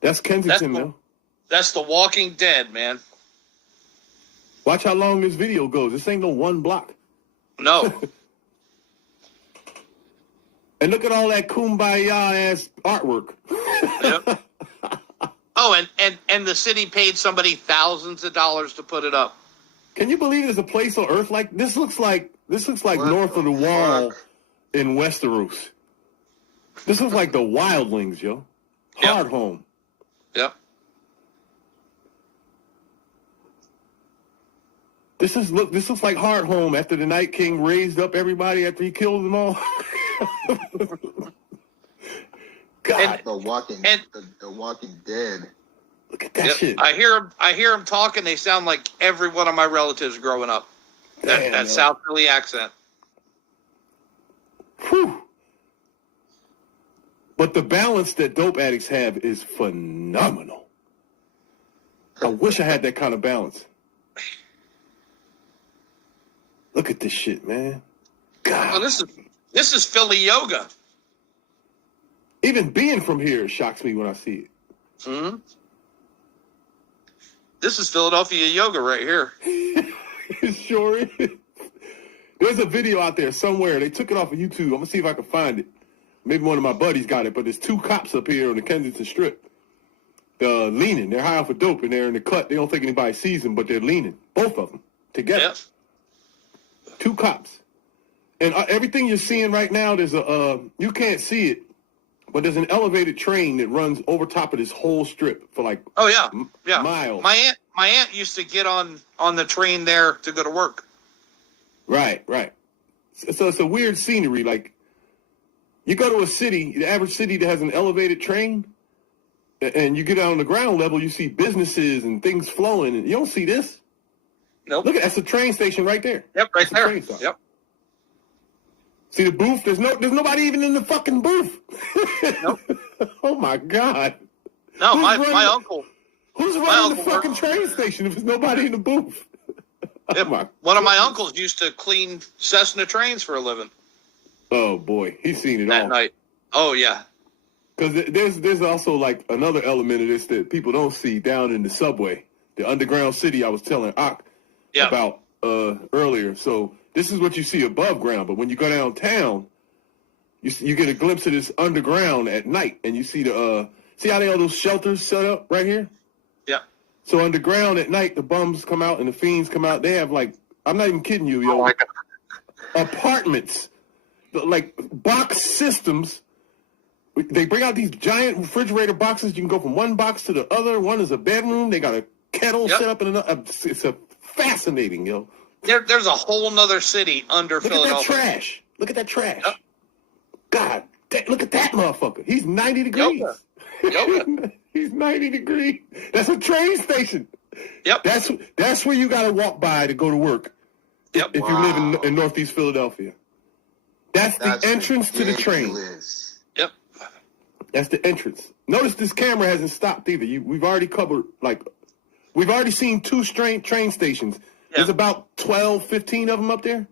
That's Kensington, man. That's The Walking Dead, man. Watch how long this video goes. This ain't no one block. No. And look at all that kumbaya-ass artwork. Yep. Oh, and the city paid somebody thousands of dollars to put it up. Can you believe there's a place on Earth like this? Looks like north of the wall in Westeros. This looks like the Wildlings, yo. Hard home. Yep. This looks like Hard Home after the Night King raised up everybody after he killed them all. God, The Walking Dead. Look at that shit. I hear him talking. They sound like every one of my relatives growing up. That South Philly accent. Whew. But the balance that dope addicts have is phenomenal. I wish I had that kind of balance. Look at this shit, man. God. Well, this is Philly yoga. Even being from here shocks me when I see it. Mm-hmm. This is Philadelphia yoga right here. It sure is. There's a video out there somewhere. They took it off of YouTube. I'm going to see if I can find it. Maybe one of my buddies got it, but there's two cops up here on the Kensington Strip. Leaning. They're high off of dope, and they're in the cut. They don't think anybody sees them, but they're leaning. Both of them together. Yep. Two cops. And everything you're seeing right now, there's you can't see it, but there's an elevated train that runs over top of this whole strip for like miles. My aunt used to get on the train there to go to work. Right. So it's a weird scenery. Like, you go to a city, the average city that has an elevated train, and you get out on the ground level, you see businesses and things flowing, and you don't see this. Nope. Look, that's a train station right there. Yep, right there. Yep. See the booth? There's nobody even in the fucking booth. Nope. Oh my God. No, my uncle. Who's running the fucking train station if there's nobody in the booth? One of my uncles used to clean Cessna trains for a living. Oh boy, he's seen it all. That night. Oh yeah. Because there's also like another element of this that people don't see down in the subway, the underground city I was telling Ak about earlier. So this is what you see above ground, but when you go downtown, you get a glimpse of this underground at night, and you see see how they all those shelters set up right here. Yeah. So underground at night, the bums come out and the fiends come out. They have like, I'm not even kidding you, yo, apartments, like box systems. They bring out these giant refrigerator boxes. You can go from one box to the other. One is a bedroom. They got a kettle set up in another. It's a fascinating, yo. There's a whole nother city under Philadelphia. Look at that trash. Look at that trash. Yep. God, look at that motherfucker. He's 90 degrees. Yoga. He's 90 degrees. That's a train station. Yep. That's where you got to walk by to go to work. Yep. If you live in Northeast Philadelphia. That's the entrance to the train. Yep. That's the entrance. Notice this camera hasn't stopped either. We've already covered, we've already seen two train stations. Yeah. There's about 12, 15 of them up there.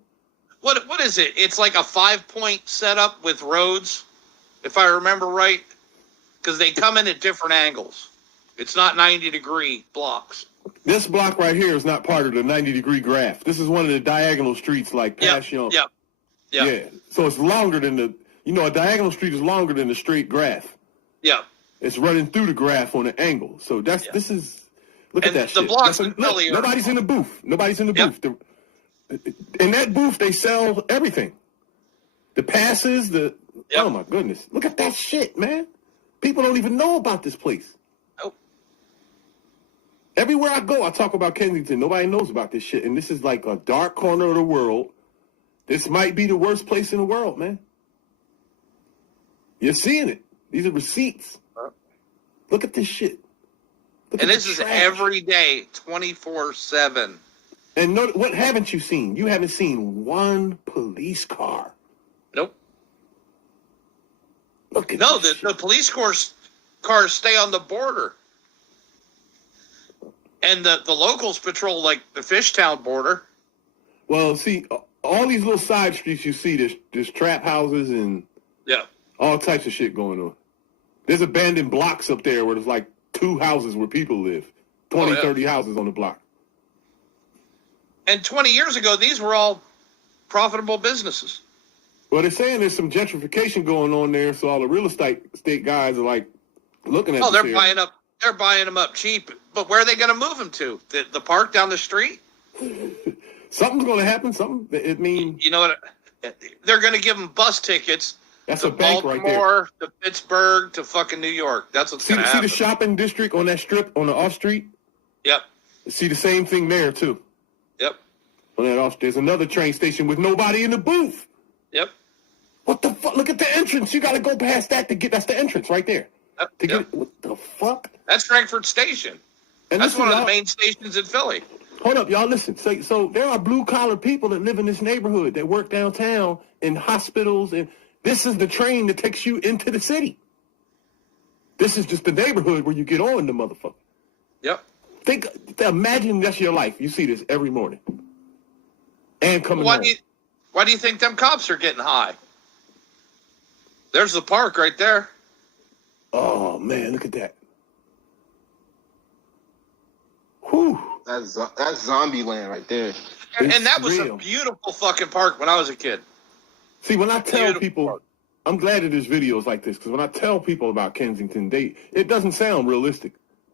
What is it? It's like a 5-point setup with roads, if I remember right, because they come in at different angles. It's not 90-degree blocks. This block right here is not part of the 90-degree graph. This is one of the diagonal streets like Passion. Yeah. So it's longer than a diagonal street is longer than the straight graph. Yeah. It's running through the graph on an angle. So this is, look at that shit. The blocks nobody's in the booth. Nobody's in the booth. In that booth, they sell everything. The passes, oh my goodness. Look at that shit, man. People don't even know about this place. Nope. Everywhere I go, I talk about Kensington. Nobody knows about this shit. And this is like a dark corner of the world. This might be the worst place in the world, man. You're seeing it. These are receipts. Look at this shit. And this is every day, 24/7. And what haven't you seen? You haven't seen one police car. Nope. Look at the police cars stay on the border. And the locals patrol like the Fishtown border. Well, see, all these little side streets you see, there's trap houses and all types of shit going on. There's abandoned blocks up there where there's like 2 houses where people live. 20, 30 houses on the block. And 20 years ago, these were all profitable businesses. Well, they're saying there's some gentrification going on there, so all the real estate guys are like looking at. Oh, they're buying them up cheap. But where are they going to move them to? The park down the street? Something's going to happen. You know what? They're going to give them bus tickets. That's to a bank Baltimore, right there. to Pittsburgh, to fucking New York. That's what's going to happen. See the shopping district on that strip on the off street? Yep. See the same thing there too. Yep. On that off, there's another train station with nobody in the booth. Yep. What the fuck? Look at the entrance. You got to go past that to get. That's the entrance right there. Yep. What the fuck? That's Frankfurt Station. And that's one of the main stations in Philly. Hold up, y'all. Listen. So there are blue collar people that live in this neighborhood that work downtown in hospitals, and this is the train that takes you into the city. This is just the neighborhood where you get on the motherfucker. Yep. Imagine that's your life. You see this every morning. And coming Why home. do you think them cops are getting high? There's the park right there. Oh, man, look at that. Whew. That's zombie land right there. And that was a beautiful fucking park when I was a kid. See, when I tell people, I'm glad that there's videos like this, because when I tell people about Kensington, it doesn't sound realistic.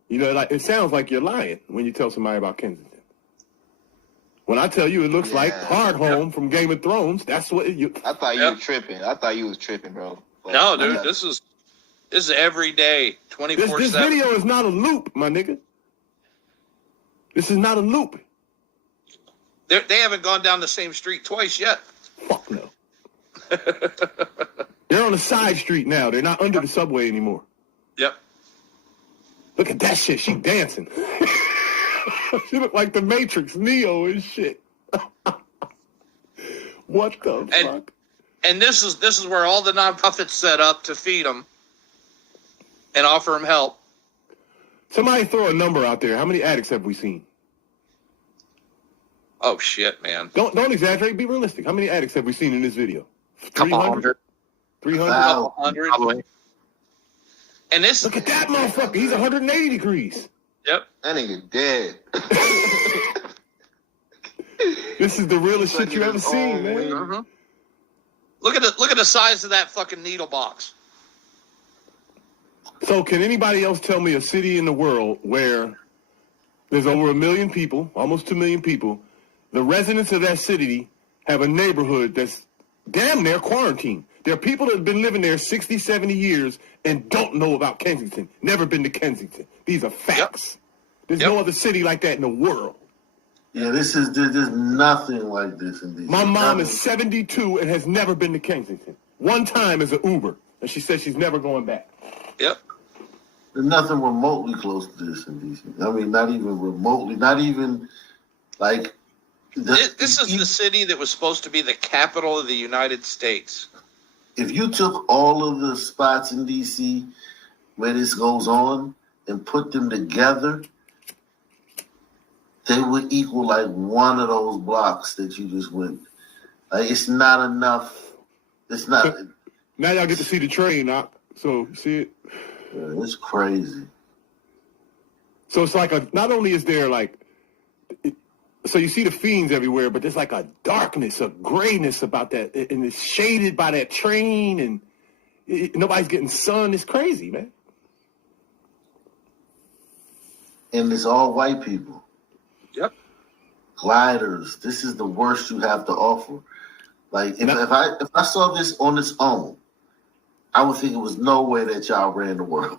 You know, like it sounds like you're lying when you tell somebody about Kensington. When I tell you it looks like Hardhome from Game of Thrones, that's what I thought you were tripping. I thought you was tripping, bro. But no, dude, this is every day, 24/7. This video is not a loop, my nigga. This is not a loop. They haven't gone down the same street twice yet. Fuck no. They're on a side street now. They're not under the subway anymore. Yep. Look at that shit. She dancing. She look like the Matrix, Neo and shit. What the fuck? And this is where all the nonprofits set up to feed them and offer them help. Somebody throw a number out there. How many addicts have we seen? Oh shit, man! Don't exaggerate. Be realistic. How many addicts have we seen in this video? 300. 300. And this. Look at that motherfucker. He's 180 degrees. Yep. That nigga dead. This is the realest shit you ever seen, man. Mm-hmm. Look at the size of that fucking needle box. So, can anybody else tell me a city in the world where there's over 1 million people, almost 2 million people, the residents of that city have a neighborhood that's damn near quarantined? There are people that have been living there 60, 70 years and don't know about Kensington, never been to Kensington. These are facts. There's no other city like that in the world. Yeah, there's nothing like this in DC. My mom is 72 and has never been to Kensington. One time as an Uber, and she said she's never going back. Yep. There's nothing remotely close to this in DC. I mean, not even remotely, not even like... This is the city that was supposed to be the capital of the United States. If you took all of the spots in DC where this goes on and put them together, they would equal like one of those blocks that you just went. Like, it's not enough. It's not. Now y'all get to see the train, so see it. Yeah, it's crazy. So it's like not only is there like, so you see the fiends everywhere, but there's like a darkness, a grayness about that, and it's shaded by that train, and nobody's getting sun. It's crazy, man. And it's all white people. Yep. Gliders. This is the worst you have to offer. Like if I saw this on its own, I would think it was no way that y'all ran the world.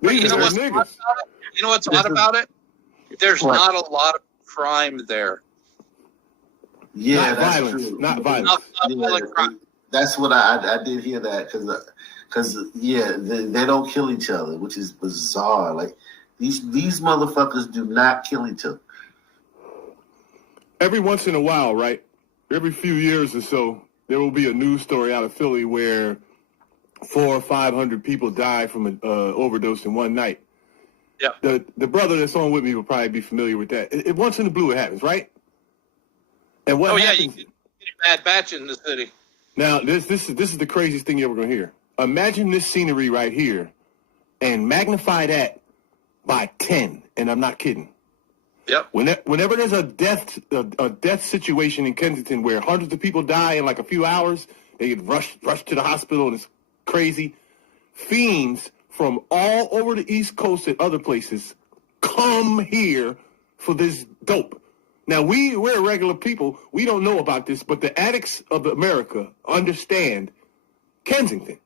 You know what's odd about it? There's not a lot of crime there. Yeah, not that's violence. true. Not violence. Not crime. That's what I did hear that because they don't kill each other, which is bizarre. Like these motherfuckers do not kill each other. Every once in a while, right? Every few years or so, there will be a news story out of Philly where 400 or 500 people die from an overdose in one night. Yeah. The brother that's on with me will probably be familiar with that. Once in the blue, it happens, right? And what happens? You Bad Batch in the city. Now, this is the craziest thing you're ever going to hear. Imagine this scenery right here and magnify that by 10, and I'm not kidding. Yep. Whenever there's a death situation in Kensington where hundreds of people die in like a few hours, they get rushed to the hospital, and it's crazy. Fiends from all over the East Coast and other places come here for this dope. Now, we're regular people. We don't know about this, but the addicts of America understand Kensington.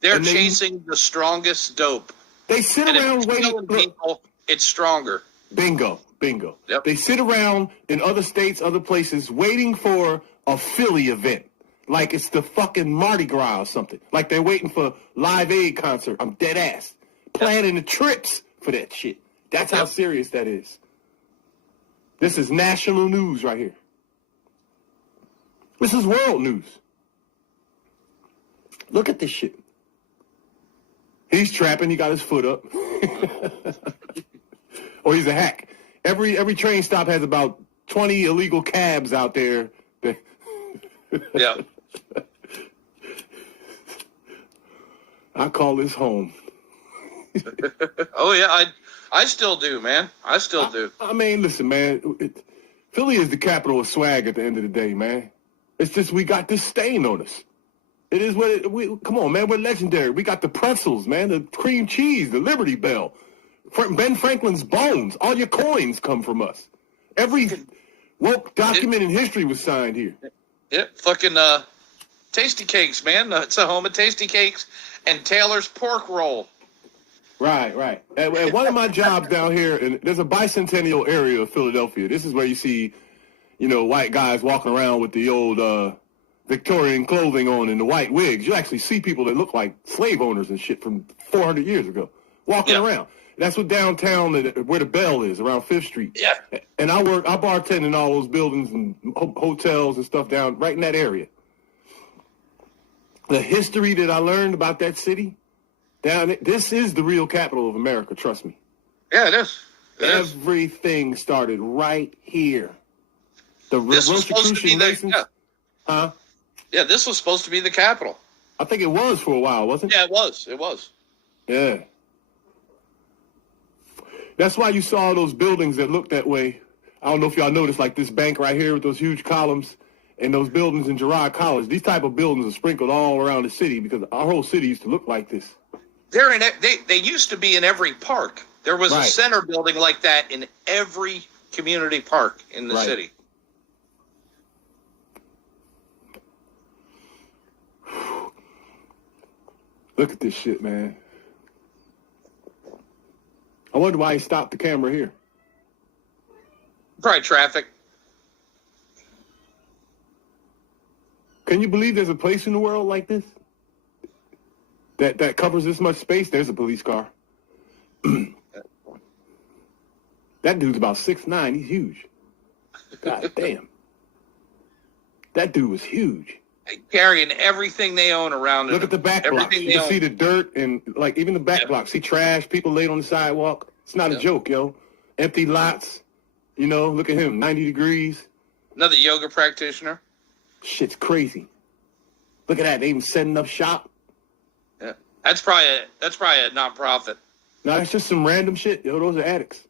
They're chasing the strongest dope. They sit around waiting. People, it's stronger. Bingo. Yep. They sit around in other states, other places, waiting for a Philly event. Like it's the fucking Mardi Gras or something. Like they're waiting for Live Aid concert. I'm dead ass. Planning the trips for that shit. That's how serious that is. This is national news right here. This is world news. Look at this shit. He's trapping. He got his foot up. Or he's a hack. Every train stop has about 20 illegal cabs out there. Yeah. I call this home. Oh yeah, I still do, man. I still do. I mean, listen, man. Philly is the capital of swag at the end of the day, man. It's just we got this stain on us. It is what come on, man. We're legendary. We got the pretzels, man. The cream cheese, the Liberty Bell. Ben Franklin's bones. All your coins come from us. Every woke document in history was signed here. Yep, fucking Tasty Cakes, man. It's a home of Tasty Cakes and Taylor's Pork Roll. Right. At one of my jobs down here, and there's a bicentennial area of Philadelphia. This is where you see, white guys walking around with the old Victorian clothing on and the white wigs. You actually see people that look like slave owners and shit from 400 years ago walking around. That's what downtown, where the Bell is, around 5th Street. Yeah. And I bartend in all those buildings and hotels and stuff down right in that area. The history that I learned about that city, this is the real capital of America, trust me. Yeah, it is. Everything started right here. This was supposed to be Huh? Yeah, this was supposed to be the capital. I think it was for a while, wasn't it? Yeah, it was. Yeah. That's why you saw those buildings that looked that way. I don't know if y'all noticed, like this bank right here with those huge columns and those buildings in Girard College. These type of buildings are sprinkled all around the city because our whole city used to look like this. They used to be in every park. There was a center building like that in every community park in the city. Look at this shit, man. I wonder why he stopped the camera here. Probably traffic. Can you believe there's a place in the world like this? That covers this much space? There's a police car. That dude's about 6'9". He's huge. God damn. That dude was huge. Carrying everything they own around. Look at the back blocks. You can see the dirt and like even the back blocks. See trash, people laid on the sidewalk. It's not a joke, yo. Empty lots. Look at him, 90 degrees. Another yoga practitioner. Shit's crazy. Look at that. They even setting up shop. Yeah. That's probably a nonprofit. No, that's just some random shit. Yo, those are addicts.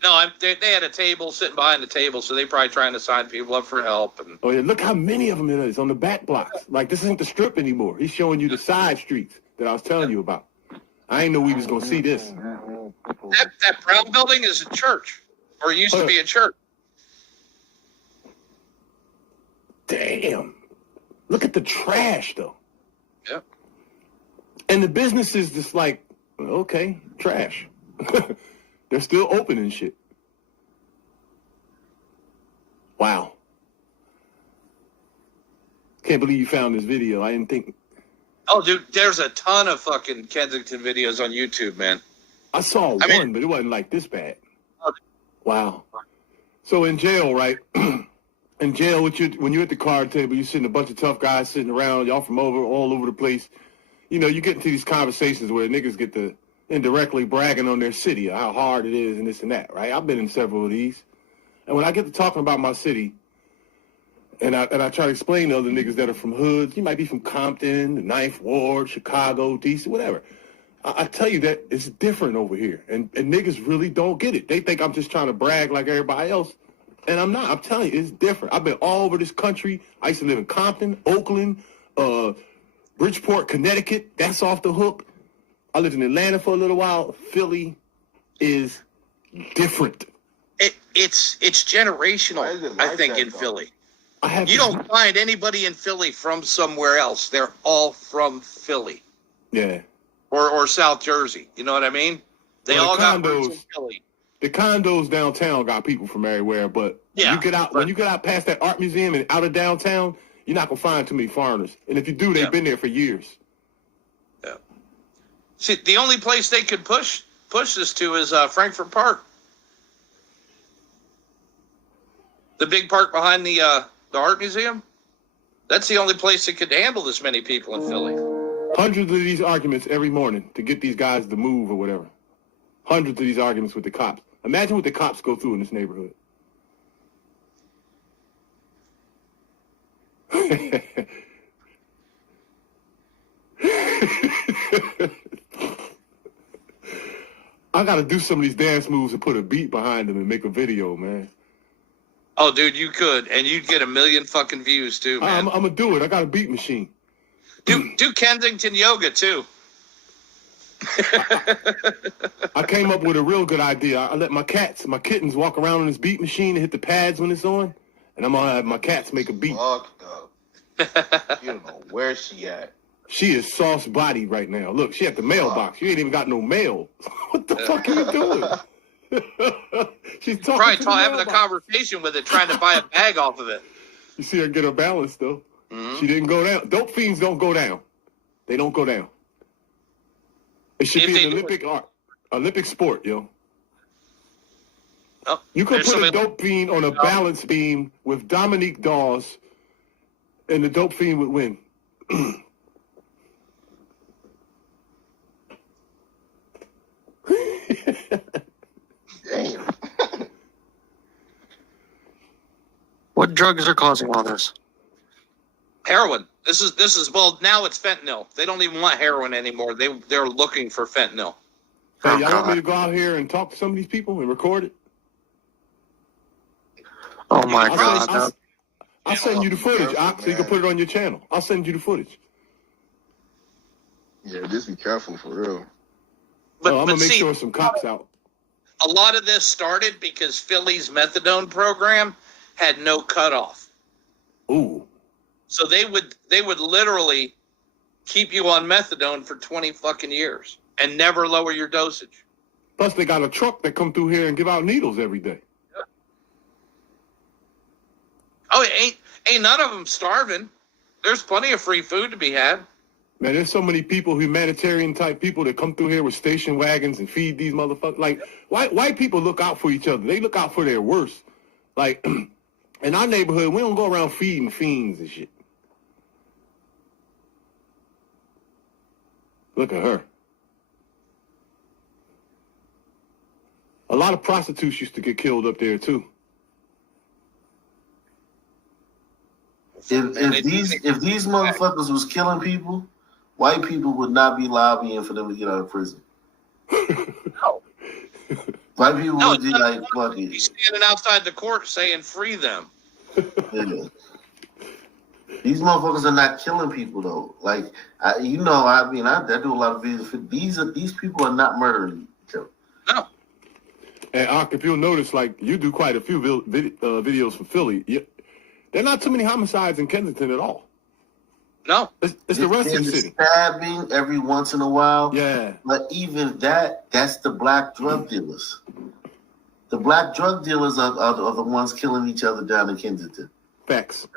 No, they had a table sitting behind the table, so they probably trying to sign people up for help. And oh yeah, look how many of them it is on the back blocks. Like this isn't the strip anymore. He's showing you the side streets that I was telling you about. I didn't know we was gonna see this. That brown building is a church, or it used to be a church. Damn, look at the trash though. Yeah. And the business is just like, okay, trash. They're still open and shit. Wow. Can't believe you found this video. I didn't think. Oh, dude, there's a ton of fucking Kensington videos on YouTube, man. I saw one, but it wasn't like this bad. Okay. Wow. So in jail, right? In jail, when you're at the card table, you're sitting a bunch of tough guys sitting around, y'all from all over the place. You get into these conversations where niggas get to indirectly bragging on their city, how hard it is and this and that, right? I've been in several of these. And when I get to talking about my city, And I try to explain to other niggas that are from hoods. You might be from Compton, the Ninth Ward, Chicago, DC, whatever. I tell you that it's different over here. And niggas really don't get it. They think I'm just trying to brag like everybody else. And I'm not. I'm telling you, it's different. I've been all over this country. I used to live in Compton, Oakland, Bridgeport, Connecticut. That's off the hook. I lived in Atlanta for a little while. Philly is different. It's generational, I think, in Philly. You don't find anybody in Philly from somewhere else. They're all from Philly. Yeah. Or South Jersey. You know what I mean? They all got roots in Philly. The condos downtown got people from everywhere, but when you get out past that art museum and out of downtown, you're not gonna find too many foreigners. And if you do, they've been there for years. Yeah. See, the only place they could push this to is Frankfurt Park. The big park behind the art museum. That's the only place that could handle this many people in Philly. Hundreds of these arguments every morning to get these guys to move or whatever. Hundreds of these arguments with the cops. Imagine what the cops go through in this neighborhood. I got to do some of these dance moves and put a beat behind them and make a video, man. Oh, dude, you could. And you'd get 1 million fucking views, too, man. I'm going to do it. I got a beat machine. Do Kensington yoga, too. I came up with a real good idea. I let my kittens walk around on this beat machine and hit the pads when it's on. And I'm going to have my cats make a beat. Fucked up. You don't know where she at. She is sauce body right now. Look, she at the mailbox. You ain't even got no mail. What the fuck are you doing? She's talking probably having a conversation with it, trying to buy a bag off of it. You see her get her balance, though. Mm-hmm. She didn't go down. Dope fiends don't go down. They don't go down. It should be an Olympic sport, yo. Oh, you could put a dope fiend on a balance beam with Dominique Dawes, and the dope fiend would win. Damn. What drugs are causing all this? Heroin. This is well, now it's fentanyl. They don't even want heroin anymore. They're looking for fentanyl. Hey, y'all want me to go out here and talk to some of these people and record it? Oh my God. I'll send you the footage, Ox, so you can put it on your channel. I'll send you the footage. Yeah, just be careful for real. But I'm going to make sure some cops out. A lot of this started because Philly's methadone program had no cutoff. Ooh. So they would literally keep you on methadone for 20 fucking years and never lower your dosage. Plus, they got a truck that come through here and give out needles every day. Yep. Oh, ain't none of them starving. There's plenty of free food to be had. Man, there's so many people, humanitarian type people that come through here with station wagons and feed these motherfuckers. Like, white people look out for each other. They look out for their worst. Like, in our neighborhood, we don't go around feeding fiends and shit. Look at her. A lot of prostitutes used to get killed up there, too. If these motherfuckers was killing people, white people would not be lobbying for them to get out of prison. No. White people would be like, fuck it. He's standing outside the court saying, free them. Yeah. These motherfuckers are not killing people though. Like I do a lot of videos. These people are not murdering each other. No. And if you'll notice, like you do quite a few videos from Philly. There are not too many homicides in Kensington at all. No. It's the rest of the city. Stabbing every once in a while. Yeah. But even that's the black drug dealers. The black drug dealers are the ones killing each other down in Kensington. Facts.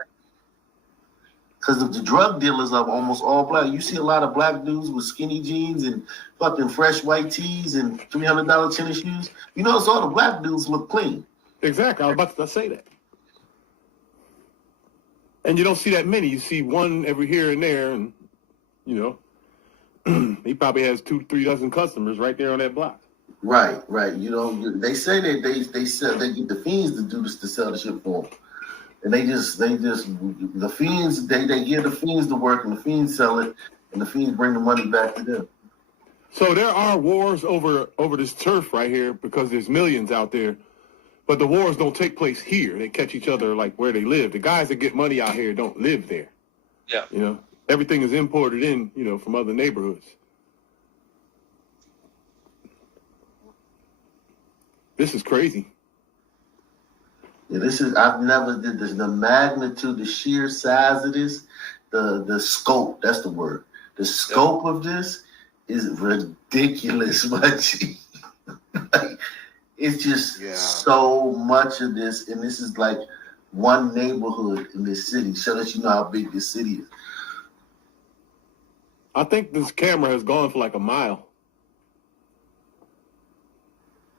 Because the drug dealers are almost all black. You see a lot of black dudes with skinny jeans and fucking fresh white tees and $300 tennis shoes. You notice all the black dudes look clean. Exactly. I was about to say that. And you don't see that many. You see one every here and there, and, he probably has 2-3 dozen customers right there on that block. Right. They say that they get the fiends to do this to sell the shit for them. And the fiends, they give the fiends the work, and the fiends sell it, and the fiends bring the money back to them. So there are wars over this turf right here because there's millions out there. But the wars don't take place here. They catch each other like where they live. The guys that get money out here don't live there. Yeah. You know, everything is imported in, from other neighborhoods. This is crazy. Yeah, I've never did this. The magnitude, the sheer size of this, the scope, that's the word. The scope of this is ridiculous, much. It's just so much of this, and this is like one neighborhood in this city, so that you know how big this city is. I think this camera has gone for like a mile.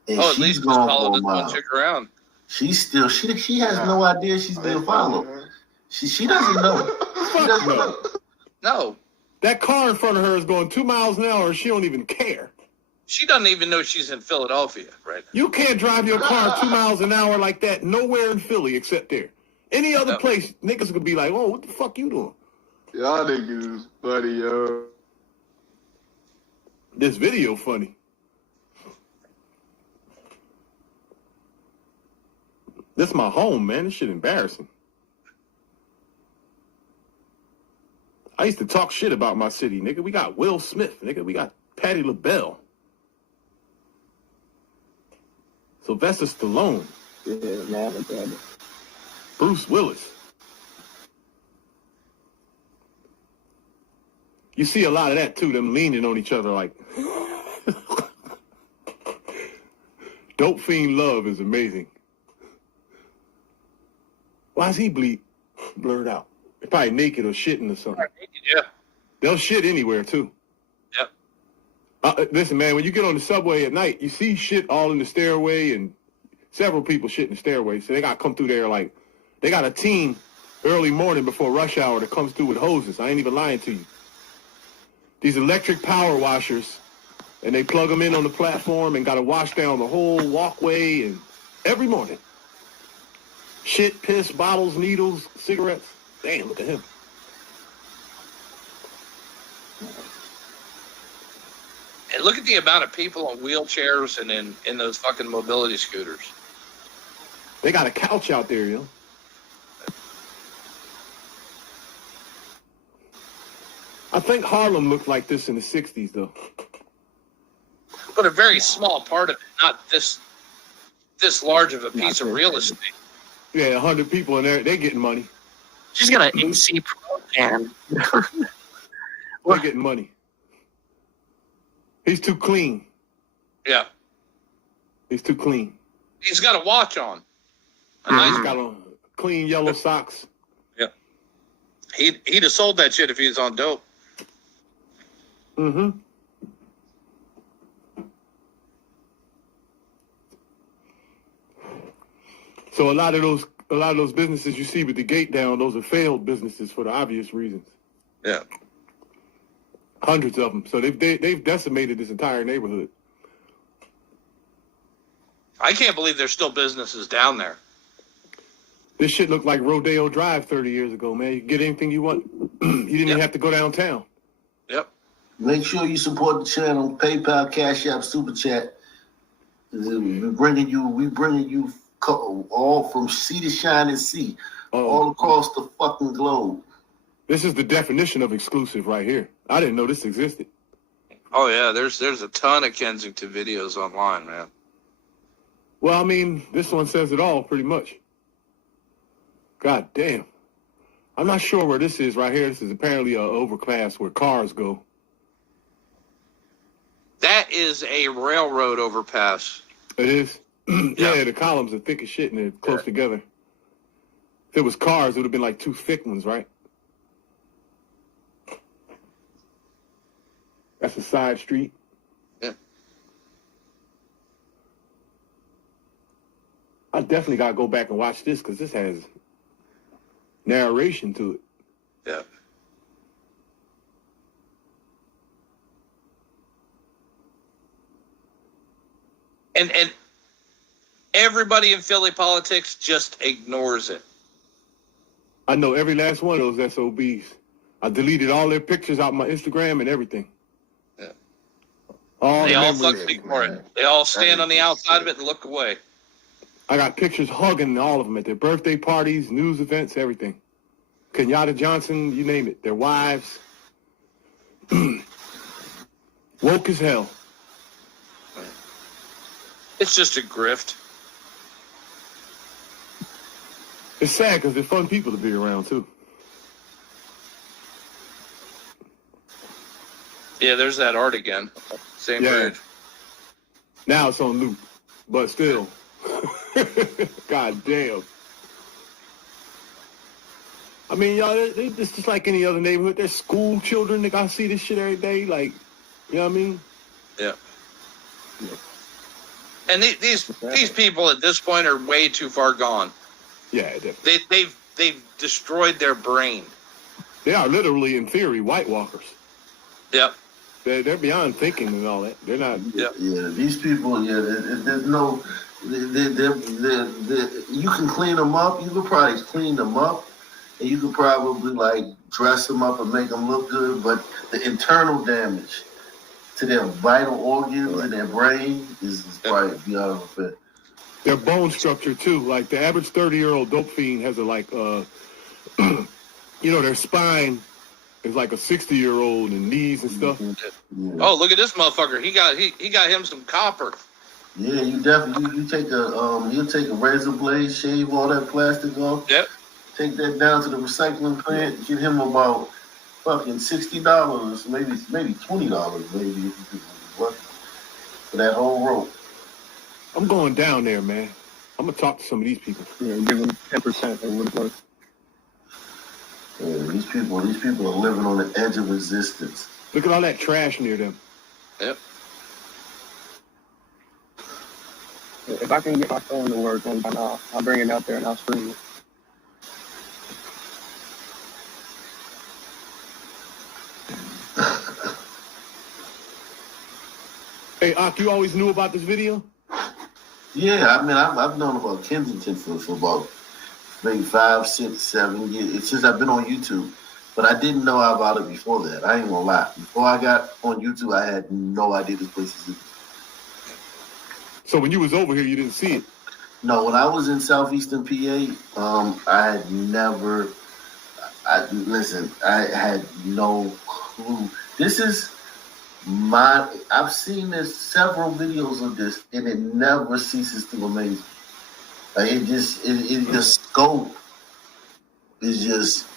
And at least just follow this one chick around. She's still she has no idea she's being followed. She doesn't know. She doesn't know. No. That car in front of her is going 2 miles an hour and she don't even care. She doesn't even know she's in Philadelphia, right? You can't drive your car 2 miles an hour like that nowhere in Philly except there. Any other place, niggas could be like, oh, what the fuck you doing? Y'all niggas is funny, yo. This video funny. This is my home, man. This shit embarrassing. I used to talk shit about my city, nigga. We got Will Smith, nigga. We got Patti LaBelle. Sylvester Stallone. Yeah, man. Bruce Willis. You see a lot of that, too, them leaning on each other like... Dope Fiend Love is amazing. Why is he blurred out? They're probably naked or shitting or something. Yeah. They'll shit anywhere, too. Yep. Listen, man, when you get on the subway at night, you see shit all in the stairway and several people shit in the stairway. So they got to come through there like, they got a team early morning before rush hour that comes through with hoses. I ain't even lying to you. These electric power washers, and they plug them in on the platform and got to wash down the whole walkway and every morning. Shit, piss, bottles, needles, cigarettes. Damn, look at him. And look at the amount of people on wheelchairs and in those fucking mobility scooters. They got a couch out there, you know. I think Harlem looked like this in the 60s, though. But a very small part of it, not this large of a piece of real estate. Yeah, 100 people in there, they getting money. She's got an AC Pro fan. They're getting money. He's too clean. Yeah. He's too clean. He's got a watch on. He's got on clean yellow socks. Yeah. He'd have sold that shit if he was on dope. Mm-hmm. So a lot of those businesses you see with the gate down, those are failed businesses for the obvious reasons. Yeah. Hundreds of them. So they've decimated this entire neighborhood. I can't believe there's still businesses down there. This shit looked like Rodeo Drive 30 years ago, man. You can get anything you want. You didn't even have to go downtown. Yep. Make sure you support the channel. PayPal, Cash App, Super Chat. We bringing you all from sea to shining sea, all across the fucking globe. This is the definition of exclusive right here. I didn't know this existed. Oh yeah, there's a ton of Kensington videos online, man. Well, I mean, this one says it all pretty much. God damn. I'm not sure where this is right here. This is apparently an overpass where cars go. That is a railroad overpass. It is? Yeah, the columns are thick as shit and they're close together. If it was cars, it would have been like two thick ones, right? That's a side street. Yeah. I definitely got to go back and watch this because this has narration to it. Yeah. And everybody in Philly politics just ignores it. I know every last one of those SOBs. I deleted all their pictures out my Instagram and everything. Yeah. All They the all memories. fuck me for it. They all stand on the outside of it and look away. I got pictures hugging all of them at their birthday parties, news events, everything. Kenyatta Johnson, you name it. Their wives. Woke as hell. It's just a grift. It's sad because they're fun people to be around, too. Yeah, there's that art again. Same Yeah. page. Now it's on loop. But still. God damn. I mean, y'all, it's just like any other neighborhood. There's school children that got to see this shit every day. Like, you know what I mean? Yeah. And these people at this point are way too far gone. Yeah, definitely. They've destroyed their brain. They are literally, in theory, White Walkers. Yep. They're beyond thinking and all that. They're not. Yep. Yeah, these people. Yeah, there's no. You can clean them up. You could probably clean them up, and you could probably like dress them up and make them look good. But the internal damage to their vital organs and their brain is probably beyond repair. Their bone structure too. Like the average 30-year-old dope fiend has a their spine is like a 60-year-old and knees and stuff. Yeah. Oh, look at this motherfucker. He got him some copper. Yeah, you definitely you take a razor blade, shave all that plastic off. Yep. Take that down to the recycling plant. Get him about fucking $60, maybe $20, maybe if you could work for that whole rope. I'm going down there, man. I'm gonna talk to some of these people. Yeah, give them 10% of what it's worth. Yeah, these people are living on the edge of existence. Look at all that trash near them. Yep. If I can get my phone to work, then I'll bring it out there and I'll stream it. Hey, Ak, you always knew about this video? Yeah, I mean, I've known about Kensington for about maybe 5, 6, 7 years. It's since I've been on YouTube, but I didn't know about it before that. I ain't gonna lie. Before I got on YouTube, I had no idea this place existed. So when you was over here, you didn't see it? No, when I was in southeastern PA, I had never. I had no clue. This is I've seen this several videos of this, and it never ceases to amaze me. Like the scope is just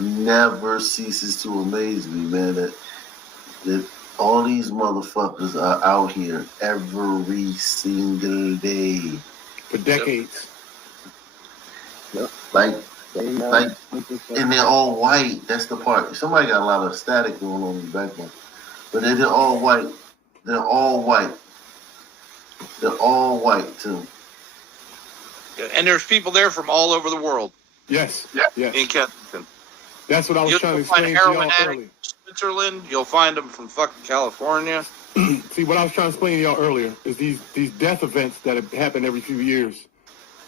never ceases to amaze me, man. That all these motherfuckers are out here every single day For decades. like, and they're all white. That's the part. Somebody got a lot of static going on in the background. But they're all white. They're all white. They're all white, too. And there's people there from all over the world. Yes. In Kensington. That's what I was You'll trying to find explain to heroin y'all addicts earlier. in Switzerland. You'll find them from fucking California. See, what I was trying to explain to y'all earlier is these death events that happen every few years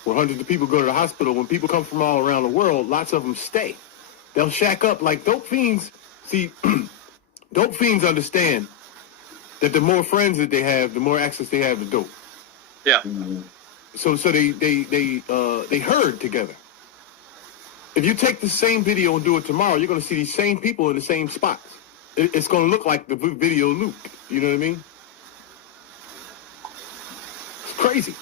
where hundreds of people go to the hospital. When people come from all around the world, lots of them stay. They'll shack up like dope fiends. See, dope fiends understand that the more friends that they have, the more access they have to dope. Yeah. Mm-hmm. So they herd together. If you take the same video and do it tomorrow, you're going to see these same people in the same spots. It's going to look like the video looped. You know what I mean? It's crazy.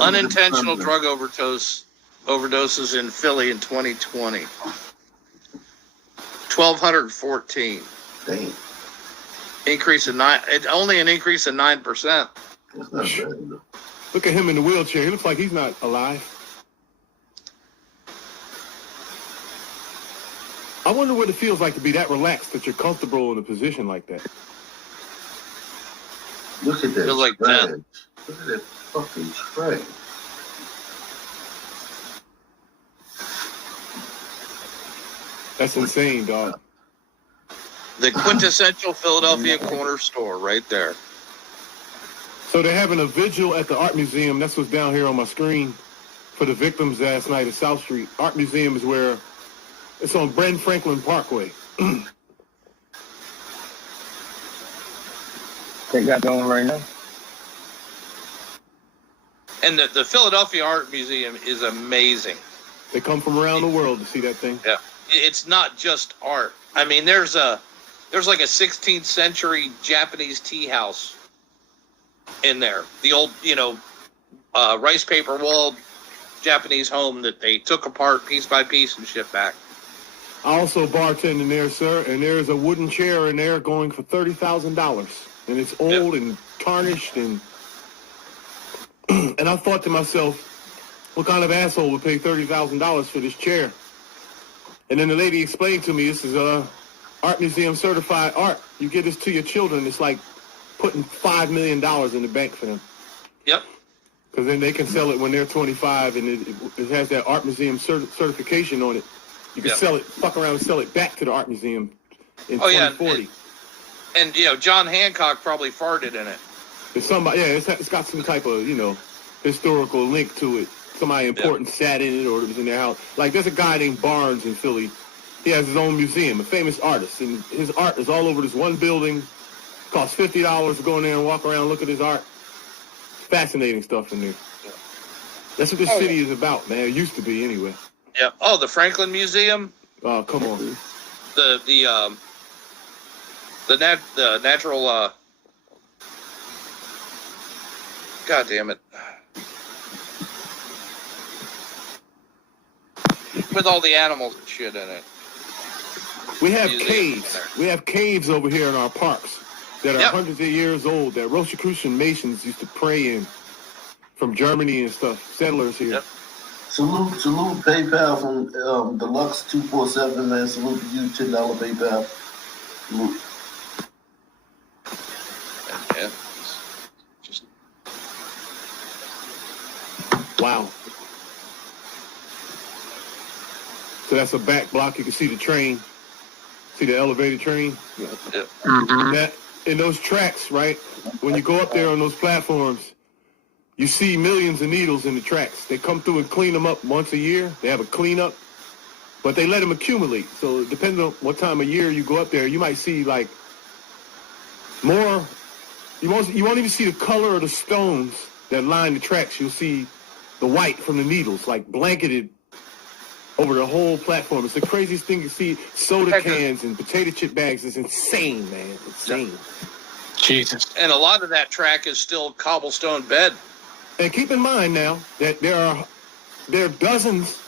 Unintentional drug overdoses in Philly in 2020. 1,214. Dang. Increase of 9. It's only an increase of 9%. That's not bad, though. Look at him in the wheelchair. He looks like he's not alive. I wonder what it feels like to be that relaxed, that you're comfortable in a position like that. Look at that Feels like trash. that. Look at that fucking trash. That's insane, dog. The quintessential Philadelphia corner store right there. So they're having a vigil at the art museum. That's what's down here on my screen. for the victims last night at South Street. Art Museum is where it's on Ben Franklin Parkway. They got going right now. And the Philadelphia Art Museum is amazing. They come from around the world to see that thing. Yeah, it's not just art. I mean, there's like a 16th century Japanese tea house in there. The old, rice paper walled Japanese home that they took apart piece by piece and shipped back. I also bartend in there, sir, and there's a wooden chair in there going for $30,000, and it's old and tarnished, and I thought to myself, what kind of asshole would pay $30,000 for this chair? And then the lady explained to me, this is Art Museum certified art. You give this to your children, it's like putting $5 million in the bank for them. Yep. Because then they can sell it when they're 25, and it has that Art Museum certification on it. You can sell it, fuck around and sell it back to the Art Museum in 2040. And John Hancock probably farted in it. There's somebody, it's got some type of, historical link to it. Somebody important sat in it, or it was in their house. Like, there's a guy named Barnes in Philly. He has his own museum, a famous artist, and his art is all over this one building. Costs $50 to go in there and walk around, look at his art. Fascinating stuff in there. That's what this city is about, man. It used to be, anyway. Yeah. Oh, the Franklin Museum. Oh, come on. The natural. God damn it. With all the animals and shit in it. We have caves. We have caves over here in our parks that are hundreds of years old that Rosicrucian Masons used to pray in from Germany and stuff. Settlers here. Yep. Salute PayPal from Deluxe 247, man. Salute to you, $10 PayPal. Salute. Yeah. Just wow. So that's a back block. You can see the train. See the elevated train? yeah. That in those tracks, right? When you go up there on those platforms, you see millions of needles in the tracks. They come through and clean them up once a year. They have a cleanup, but they let them accumulate. So depending on what time of year you go up there, you might see like more. You won't even see the color of the stones that line the tracks. You'll see the white from the needles, like blanketed over the whole platform. It's the craziest thing to see. Soda cans and potato chip bags is insane, man. Insane. Jesus. And a lot of that track is still cobblestone bed. And keep in mind now that there are dozens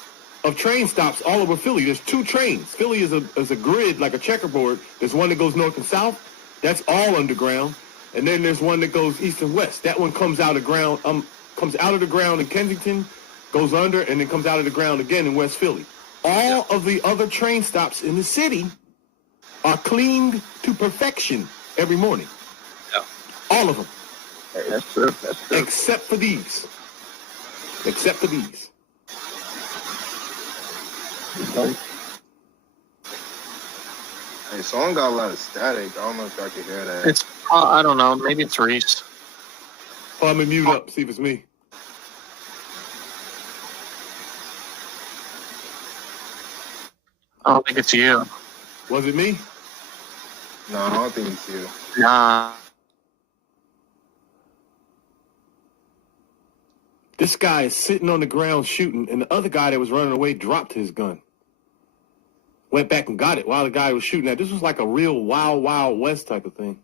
of train stops all over Philly. There's 2 trains. Philly is a grid, like a checkerboard. There's one that goes north and south. That's all underground. And then there's one that goes east and west. That one comes out of the ground in Kensington, goes under, and then comes out of the ground again in West Philly. All of the other train stops in the city are cleaned to perfection every morning. Yeah. All of them. That's true. That's true. Except for these. Except for these. Hey, song got a lot of static. I don't know if y'all can hear that. It's, I don't know, maybe it's Reese. Oh, I'm going to mute up, see if it's me. I don't think it's you. Was it me? No, I don't think it's you. Nah. This guy is sitting on the ground shooting, and the other guy that was running away dropped his gun. Went back and got it while the guy was shooting at. This was like a real Wild Wild West type of thing.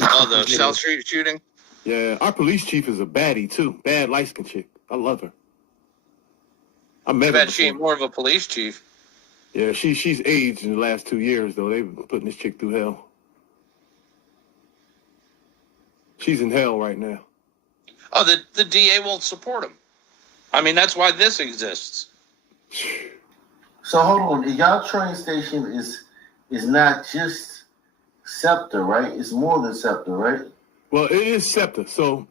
Oh, the South Street shooting? Yeah, our police chief is a baddie, too. Bad, light-skinned chick. I love her. I met her I bet she ain't more of a police chief. Yeah, she's aged in the last 2 years, though. They've been putting this chick through hell. She's in hell right now. Oh, the DA won't support him. I mean, that's why this exists. So hold on, y'all train station is not just SEPTA, right? It's more than SEPTA, right? Well, it is SEPTA. So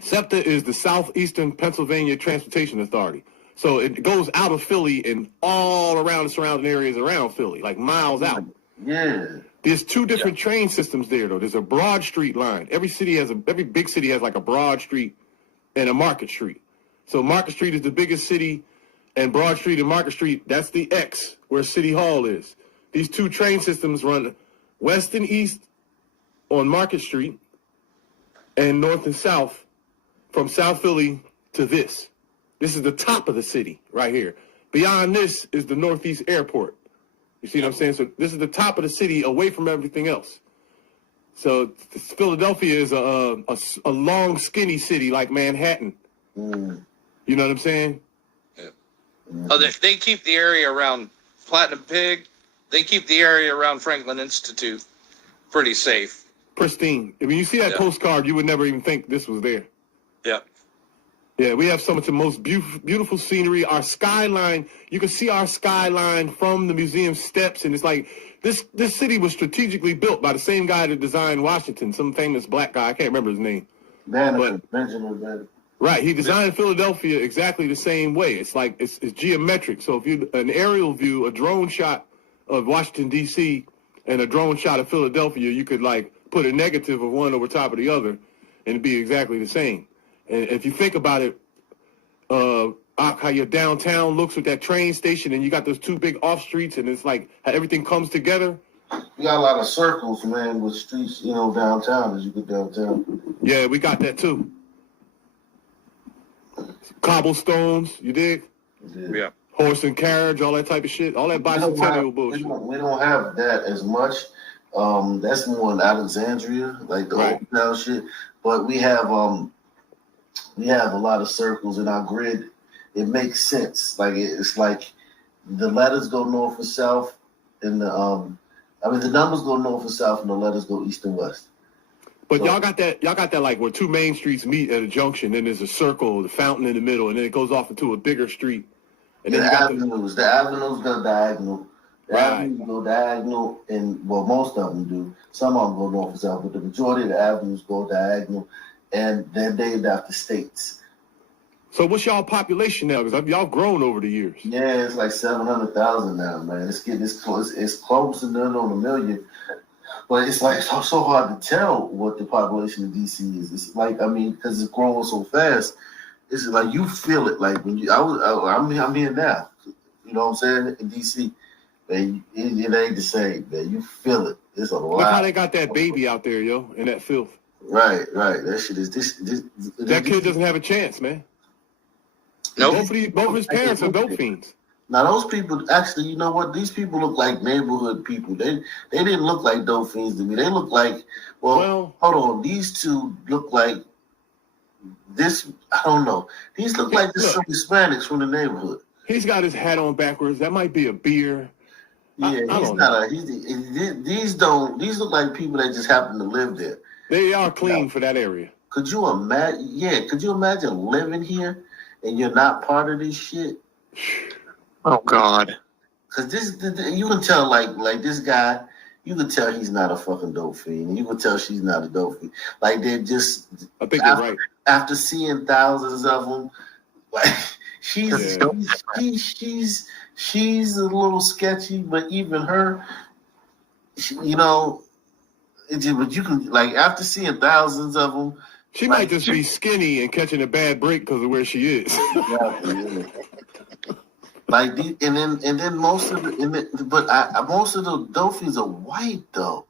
SEPTA is the Southeastern Pennsylvania Transportation Authority. So it goes out of Philly and all around the surrounding areas around Philly, like miles out. Yeah. There's 2 different train systems there, though. There's a Broad Street line. Every big city has like a Broad Street and a Market Street. So Market Street is the biggest city, and Broad Street and Market Street, that's the X where City Hall is. These two train systems run west and east on Market Street and north and south from South Philly to this. This is the top of the city right here. Beyond this is the Northeast Airport. You see what I'm saying? So this is the top of the city away from everything else. So Philadelphia is a long, skinny city like Manhattan. Mm. You know what I'm saying? Yeah. Oh, they keep the area around Platinum Pig. They keep the area around Franklin Institute pretty safe. Pristine. I mean, you see that postcard, you would never even think this was there. Yeah. Yeah, we have some of the most beautiful scenery. Our skyline, you can see our skyline from the museum steps, and it's like this city was strategically built by the same guy that designed Washington, some famous black guy. I can't remember his name. Benjamin Banneker. Right, he designed Philadelphia exactly the same way. It's like it's geometric. So if you an aerial view, a drone shot of Washington D.C. and a drone shot of Philadelphia, you could like put a negative of one over top of the other, and it'd be exactly the same. And if you think about it, how your downtown looks with that train station, and you got those two big off streets, and it's like how everything comes together. We got a lot of circles, man, with streets, downtown as you get downtown. Yeah, we got that too. Cobblestones, you dig? Yeah. Horse and carriage, all that type of shit, all that bicentennial bullshit. We don't have that as much. That's more in Alexandria, like the old town shit. But we have a lot of circles in our grid. It makes sense. Like it's like the letters go north and south, and the numbers go north and south, and the letters go east and west. But y'all got that like where two main streets meet at a junction, then there's a circle, the fountain in the middle, and then it goes off into a bigger street. And then the avenues go diagonal. The avenues go diagonal, and most of them do. Some of them go north and south, but the majority of the avenues go diagonal, and they're named after states. So what's y'all population now? Because y'all grown over the years. Yeah, it's like 700,000 now, man. It's getting close. It's close to on a million. But it's like so hard to tell what the population of DC is. It's like, because it's growing so fast, it's like you feel it. Like when I'm here now. You know what I'm saying? In DC, man, it ain't the same, man. You feel it. It's a lot. Look how they got that baby out there, yo, in that filth. Right. That shit is that kid doesn't have a chance, man. No. Both of his parents are dope fiends. Now those people, actually, you know what? These people look like neighborhood people. They didn't look like dope fiends to me. They look like, hold on. These two look like this. I don't know. These look like some Hispanics from the neighborhood. He's got his hat on backwards. That might be a beer. Yeah, these look like people that just happen to live there. They are clean for that area. Could you imagine? Yeah, could you imagine living here and you're not part of this shit? Oh God! Because you can tell, like this guy, you can tell he's not a fucking dope fiend. You can tell she's not a dope fiend. Like they're just. I think you're right. After seeing thousands of them, like she's a little sketchy, but even her, but you can after seeing thousands of them. She might just be skinny and catching a bad break because of where she is. Yeah. And then most of the dolphins are white though.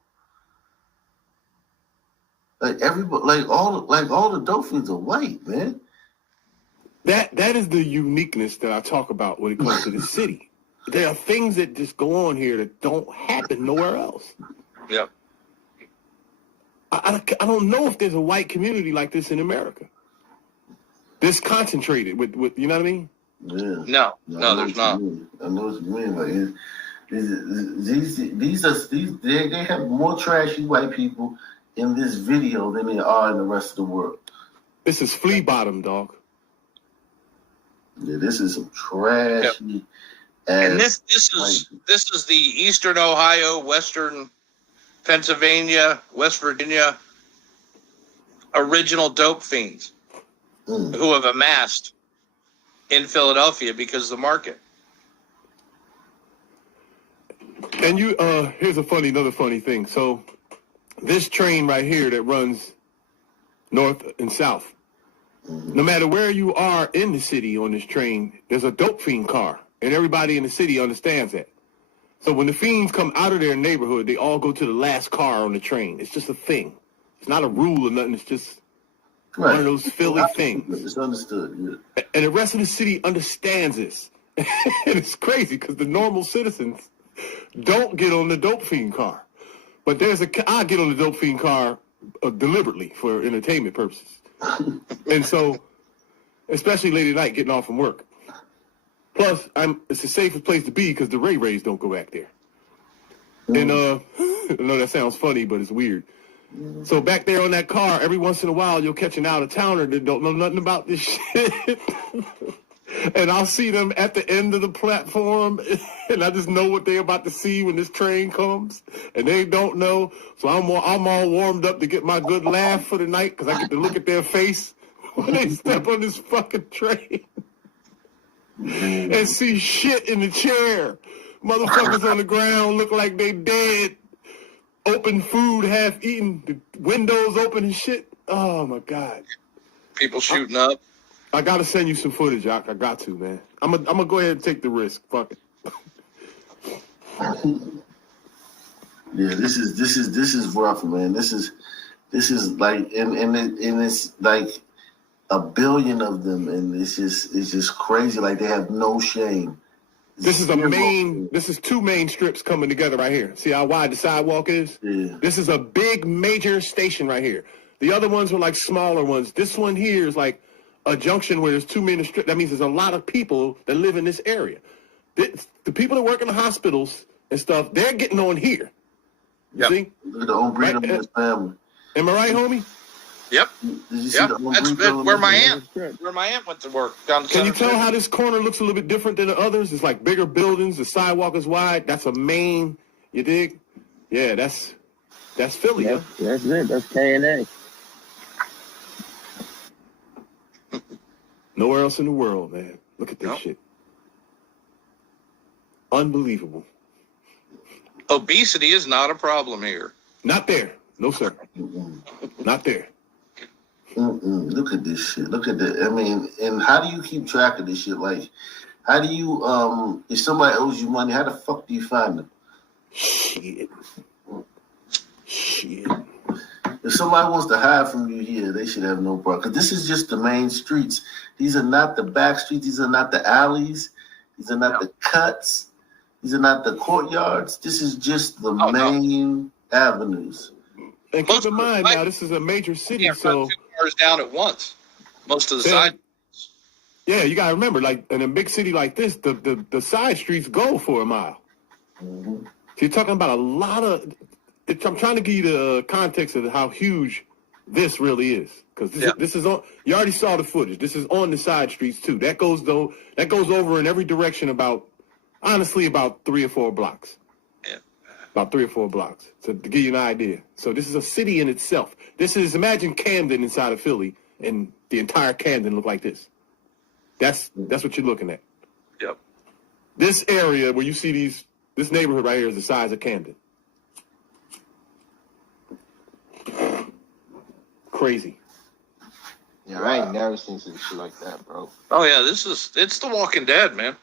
All the dolphins are white, man. That is the uniqueness that I talk about when it comes to the city. There are things that just go on here that don't happen nowhere else. Yeah. I don't know if there's a white community like this in America. This concentrated with you know what I mean? Yeah. No, there's not. I know what you mean. Like they have more trashy white people in this video than there are in the rest of the world. This is flea bottom, dog. Yeah, this is some trashy. Yep. And this is the Eastern Ohio, Western Pennsylvania, West Virginia original dope fiends who have amassed in Philadelphia because of the market. And here's another funny thing. So this train right here that runs north and south, No matter where you are in the city on this train, there's a dope fiend car, and everybody in the city understands that. So when the fiends come out of their neighborhood, they all go to the last car on the train. It's just a thing. It's not a rule or nothing. It's just one of those Philly things. It's understood, yeah. And the rest of the city understands this. And it's crazy because the normal citizens don't get on the dope fiend car. But I get on the dope fiend car deliberately for entertainment purposes. And so, especially late at night getting off from work. Plus, it's the safest place to be because the Rays don't go back there. And I know that sounds funny, but it's weird. So back there on that car, every once in a while, you'll catch an out-of-towner that don't know nothing about this shit. And I'll see them at the end of the platform, and I just know what they're about to see when this train comes, and they don't know. So I'm all warmed up to get my good laugh for the night because I get to look at their face when they step on this fucking train and see shit in the chair. Motherfuckers on the ground look like they dead. Open food, half eaten, the windows open and shit. Oh my God. People shooting up. I gotta send you some footage, Jock. I got to, man. I'm gonna go ahead and take the risk. Fuck it. Yeah, this is rough, man. This is like and it's like a billion of them, and it's just crazy. Like they have no shame. This is two main strips coming together right here. See how wide the sidewalk is? Yeah. This is a big major station right here. The other ones were like smaller ones. This one here is like a junction where there's too many strips. That means there's a lot of people that live in this area. The people that work in the hospitals and stuff, they're getting on here. Yep. See? The Umbrella in his family. Am I right, homie? Yep. Did you see the That's where my aunt went to work. Down the Can you center. tell how this corner looks a little bit different than the others? It's like bigger buildings. The sidewalk is wide. That's a main. You dig? Yeah, that's Philly. That's it. That's K&A. Nowhere else in the world, man. Look at this shit. Unbelievable. Obesity is not a problem here. Not there. No, sir. Not there. Look at this shit. Look at that. I mean, and how do you keep track of this shit? Like, how do you, if somebody owes you money, how the fuck do you find them? Shit. If somebody wants to hide from you here, they should have no problem. Because this is just the main streets. These are not the back streets. These are not the alleys. These are not the cuts. These are not the courtyards. This is just the main avenues. And keep in mind now, this is a major city, so 2 cars down at once. Most of the side. Yeah, you gotta remember, like in a big city like this, the side streets go for a mile. So you're talking about a lot of. I'm trying to give you the context of how huge this really is, because this is on. You already saw the footage. This is on the side streets too. That goes over in every direction about 3 or 4 blocks. About 3 or 4 blocks. So to give you an idea. So this is a city in itself. Imagine Camden inside of Philly, and the entire Camden look like this. That's what you're looking at. Yep. This area where you see this neighborhood right here is the size of Camden. Crazy. Yeah, I ain't never seen some shit like that, bro. Oh yeah, it's The Walking Dead, man.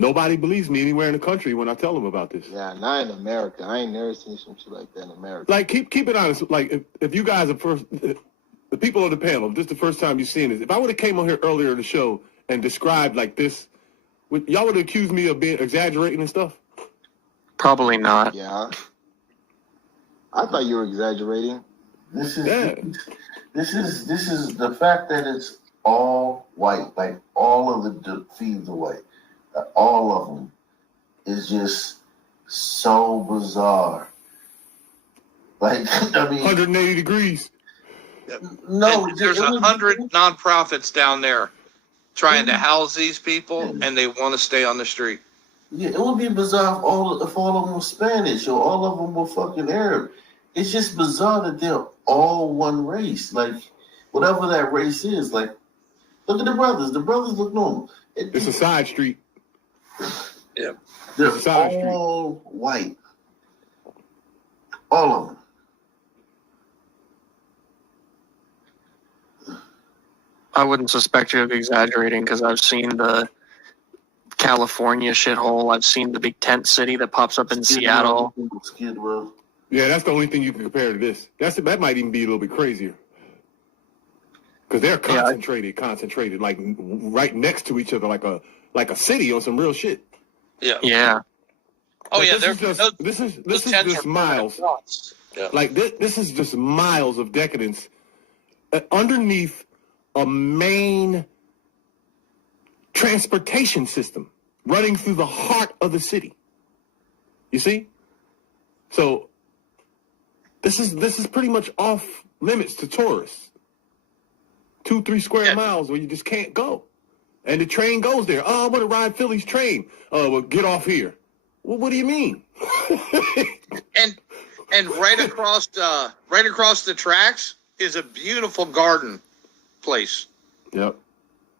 Nobody believes me anywhere in the country when I tell them about this. Yeah, not in America. I ain't never seen some shit like that in America. Like, keep it honest. Like, if you guys are the people on the panel, this is the first time you've seen this. If I would have came on here earlier in the show and described like this, y'all would have accused me of being exaggerating and stuff? Probably not. Yeah. I thought you were exaggerating. This is the fact that it's all white. Like all of the feeds are white. All of them is just so bizarre. Like, I mean, 180 degrees. No, and there's 100 nonprofits down there trying to house these people, and they want to stay on the street. Yeah, it would be bizarre if all of them were Spanish or all of them were fucking Arab. It's just bizarre that they're all one race. Like, whatever that race is. Like, look at the brothers. The brothers look normal. It's a side street. Yeah. They're side all white. All of them. I wouldn't suspect you of exaggerating because I've seen the California shithole. I've seen the big tent city that pops up in Seattle. Skid Row. Yeah, that's the only thing you can compare to this. That might even be a little bit crazier. Because they're concentrated, like right next to each other, like a city or some real shit. Yeah. Yeah. Oh But yeah, this is just miles. Yeah. Like this is just miles of decadence underneath a main transportation system running through the heart of the city. You see? So this is pretty much off limits to tourists. 2-3 square miles where you just can't go. And the train goes there. Oh, I want to ride Philly's train. Well, get off here. Well, what do you mean? and right across the tracks is a beautiful garden place. Yep.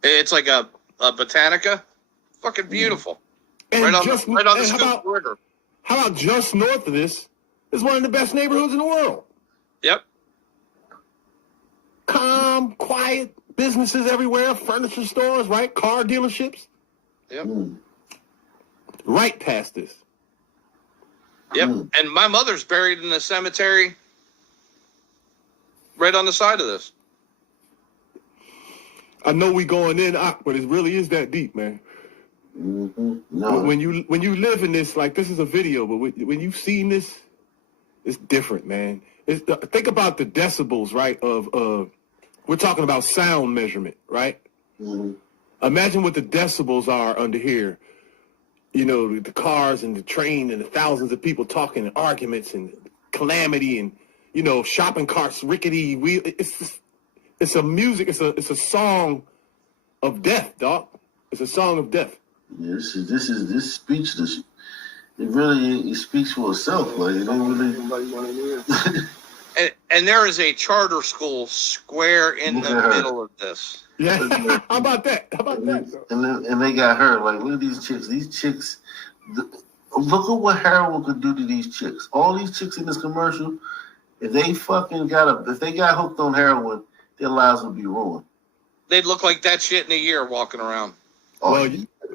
It's like a botanica. Fucking beautiful. And right on the Scoop River. How about just north of this is one of the best neighborhoods in the world? Yep. Calm, quiet, businesses everywhere, furniture stores, right? Car dealerships. Yep. Right past this. Yep. And my mother's buried in the cemetery right on the side of this. I know we going in, but it really is that deep, man. Mm-hmm. No. When you live in this, like this is a video, but when you've seen this, it's different, man. Think about the decibels, right? Of we're talking about sound measurement, right? Mm-hmm. Imagine what the decibels are under here. You know, the cars and the train and the thousands of people talking and arguments and calamity and, you know, shopping carts, rickety wheel. It's a music. It's a song of death, dog. It's a song of death. Yeah, this speechless. It speaks for itself. Like it don't really. And there is a charter school square in the middle of this. Yeah, how about that? And they got her. Like, look at these chicks. These chicks. Look at what heroin could do to these chicks. All these chicks in this commercial, if they got hooked on heroin, their lives would be ruined. They'd look like that shit in a year walking around. Well,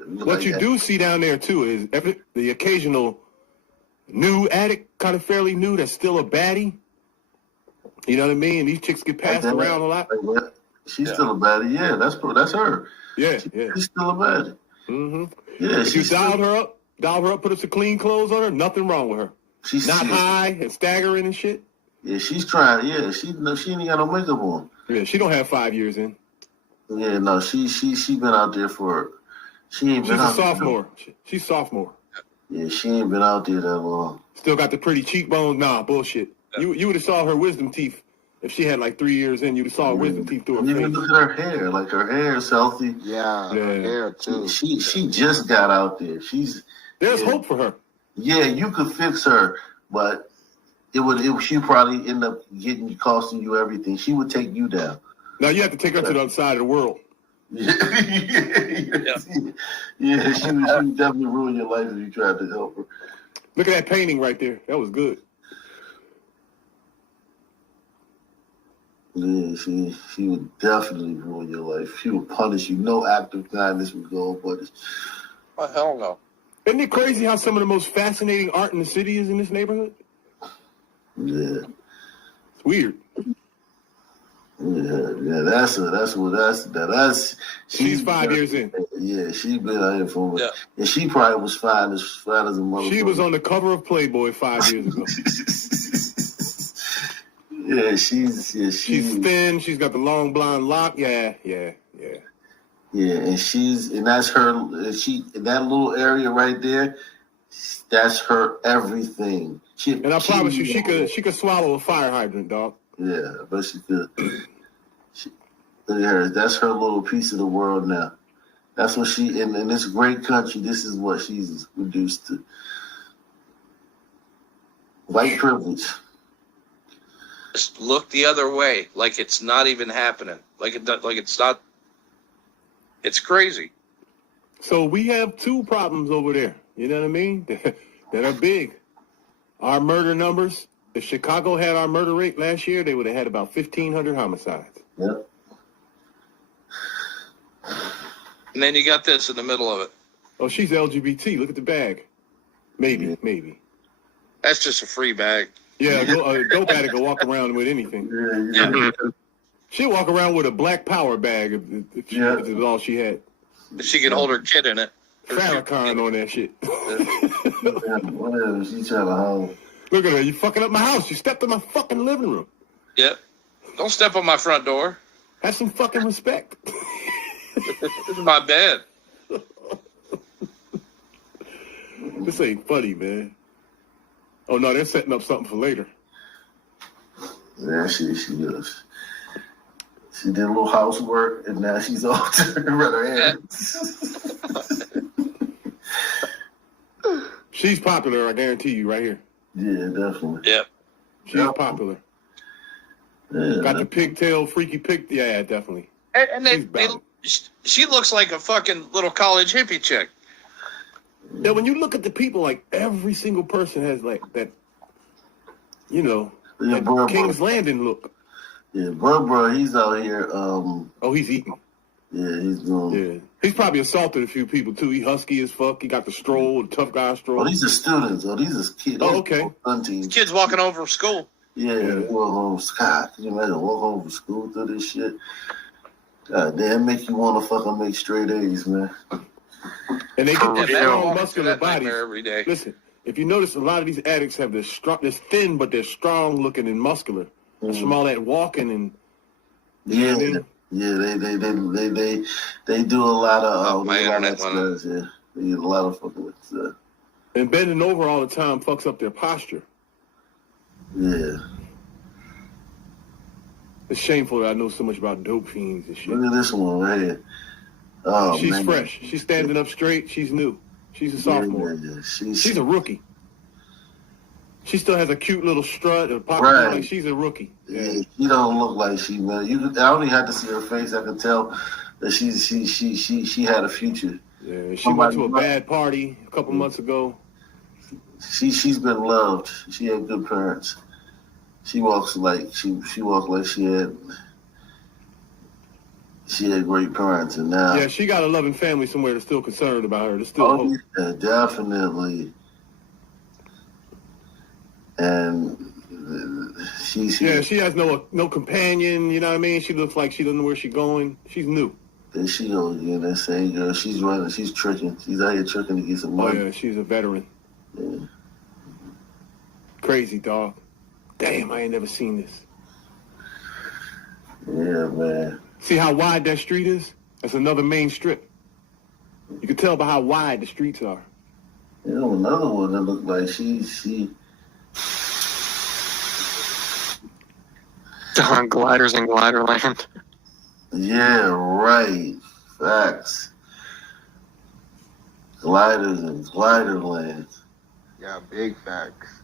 what you do see down there too is the occasional new addict, kind of fairly new, that's still a baddie. You know what I mean? These chicks get passed around a lot. She's still a baddie. Yeah, that's her. Yeah, She's still a baddie. Mm-hmm. Yeah, if you dialed her up, put up some clean clothes on her, nothing wrong with her. She's not high and staggering and shit. Yeah, she's trying. Yeah, she ain't got no makeup on. Yeah, she don't have 5 years in. Yeah, no, she been out there for. She's a sophomore. She's sophomore. Yeah, she ain't been out there that long. Still got the pretty cheekbones. Nah, bullshit. You would have saw her wisdom teeth if she had like 3 years in. You'd have saw her wisdom teeth through her face. Even look at her hair. Like her hair is healthy. Yeah, her hair too. She just got out there. There's hope for her. Yeah, you could fix her, but she probably end up costing you everything. She would take you down. Now you have to take her to the other side of the world. Yeah, she would definitely ruin your life if you tried to help her. Look at that painting right there. That was good. Yeah, she would definitely ruin your life. She would punish you. No act of kindness would go unpunished. Oh, hell no. Isn't it crazy how some of the most fascinating art in the city is in this neighborhood? Yeah. It's weird. Yeah, that's she's 5 years in. Yeah, she's been out here for and she probably was fine as a motherfucker. She was on the cover of Playboy 5 years ago. Yeah, she's thin. She's got the long blonde lock. Yeah. Yeah, and that's her. She in that little area right there. That's her everything. And I promise you, she could swallow a fire hydrant, dog. Yeah, but she could. Look at her. That's her little piece of the world now. That's what she in this great country. This is what she's reduced to. White privilege. Just look the other way, like it's not even happening. Like it's not. It's crazy. So we have two problems over there. You know what I mean? That are big. Our murder numbers. If Chicago had our murder rate last year, they would have had about 1,500 homicides. Yep. And then you got this in the middle of it. Oh, she's LGBT. Look at the bag. Maybe. That's just a free bag. Yeah, a dope addict will walk around with anything. Yeah. She'll walk around with a Black Power bag if it was all she had. If she could hold her kid in it. Farrakhan on that shit. Whatever, she trying to hold. Look at her. You fucking up my house. You stepped in my fucking living room. Yep. Don't step on my front door. Have some fucking respect. This is my bed. This ain't funny, man. Oh, no, they're setting up something for later. Yeah, she does. She did a little housework, and now she's off to her hands. She's popular, I guarantee you, right here. Yeah, definitely. Yep. She's popular. Yeah, Got the pigtail, freaky pig. Yeah, definitely. And she looks like a fucking little college hippie chick. Yeah, when you look at the people, like every single person has like that, that King's Landing look. Yeah, bro, he's out here. He's eating. Yeah, he's doing. Yeah, he's probably assaulted a few people too. He husky as fuck. He got the stroll, the tough guy stroll. Oh, these are students. Oh, these are kids. Oh, okay. Kids walking over from school. Yeah, walk home. God, can you imagine walk home from school through this shit? God damn, make you want to fucking make straight A's, man. And they get strong, muscular bodies every day. Listen, if you notice, a lot of these addicts have this thin, but they're strong looking and muscular. That's from all that walking and. Yeah, they do a lot of. My internet went out. Yeah, they get a lot of fucking stuff. And bending over all the time fucks up their posture. Yeah. It's shameful that I know so much about dope fiends and shit. Look at this one right here. Oh, she's man. fresh. She's standing up straight. She's new. She's a sophomore. Yeah. She's a rookie. She still has a cute little strut and pocket. Right. Like she's a rookie. Yeah, she don't look like she, man. I only had to see her face. I could tell that she had a future. Yeah, she went to a bad party a couple months ago. She's been loved. She had good parents. She walks like she had great parents, and now yeah, she got a loving family somewhere that's still concerned about her. There's still hope. Yeah, definitely. And she has no companion. You know what I mean? She looks like she doesn't know where she's going. She's new. There she goes again. That same girl. She's running. She's tricking. She's out here tricking to get some money. Oh yeah, she's a veteran. Yeah. Crazy dog. Damn, I ain't never seen this. Yeah, man. See how wide that street is? That's another main strip. You can tell by how wide the streets are. You know, another one that looked like she. On gliders in Gliderland. Yeah, right. Facts. Gliders in Gliderland. Yeah, big facts.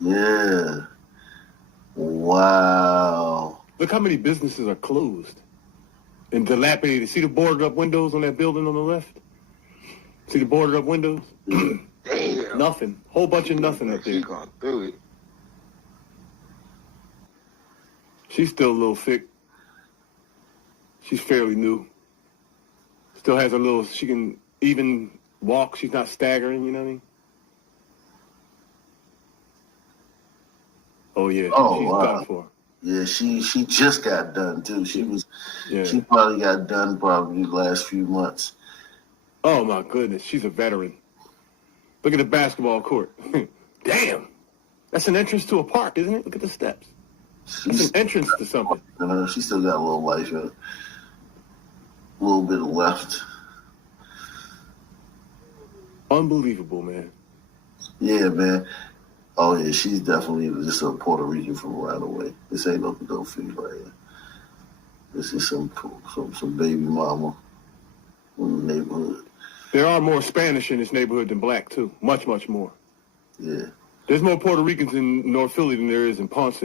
Yeah. Wow. Look how many businesses are closed and dilapidated. See the boarded up windows on that building on the left? See the boarded up windows? Damn. Nothing. Whole bunch of nothing up there. She gone through it. She's still a little thick. She's fairly new. Still has a little, she can even walk. She's not staggering, you know what I mean? Oh, yeah. Oh, she's wow. done for. Yeah, she just got done too. She Yeah. probably got done probably the last few months. Oh, my goodness. She's a veteran. Look at the basketball court. Damn. That's an entrance to a park, isn't it? Look at the steps. That's an entrance to something. She still got a little life in it. A little bit left. Unbelievable, man. Yeah, man. Oh, yeah, she's definitely just a Puerto Rican from right away. This ain't no pedophilia right here. This is some baby mama in the neighborhood. There are more Spanish in this neighborhood than black, too. Much, much more. Yeah. There's more Puerto Ricans in North Philly than there is in Ponce.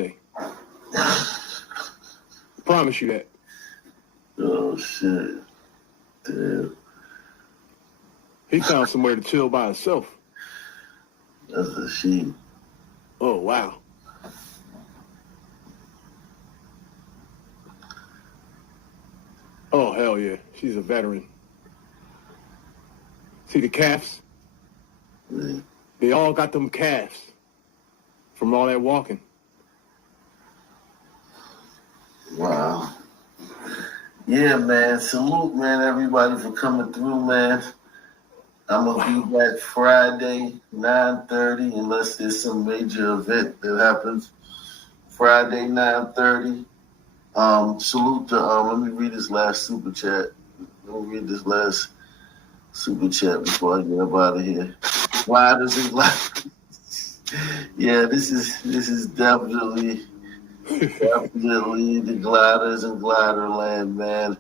Promise you that. Oh, shit. Damn. He found somewhere to chill by himself. That's a she. Oh, wow. Oh, hell yeah. She's a veteran. See the calves? Yeah. They all got them calves from all that walking. Wow. Yeah, man. Salute, man, everybody for coming through, man. I'm gonna be back Friday, 9:30, unless there's some major event that happens. Friday, 9:30. Salute to let me read this last super chat. Let me read this last super chat before I get up out of here. Gliders and gliders. Yeah, this is definitely the gliders and glider land, man.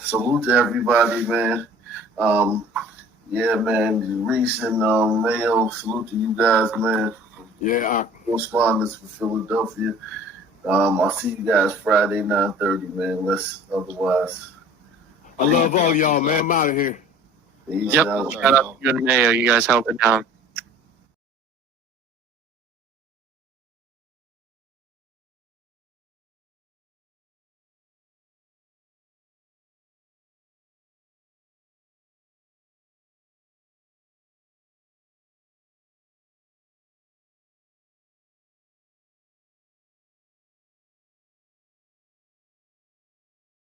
Salute to everybody, man. Yeah, man, Reese and Mayo, salute to you guys, man. Yeah, Correspondence for Philadelphia. I'll see you guys Friday, 9:30, man, unless otherwise. I love all y'all, man. I'm out of here. Peace Yep. out. Shout out to you and Mayo. You guys held it down.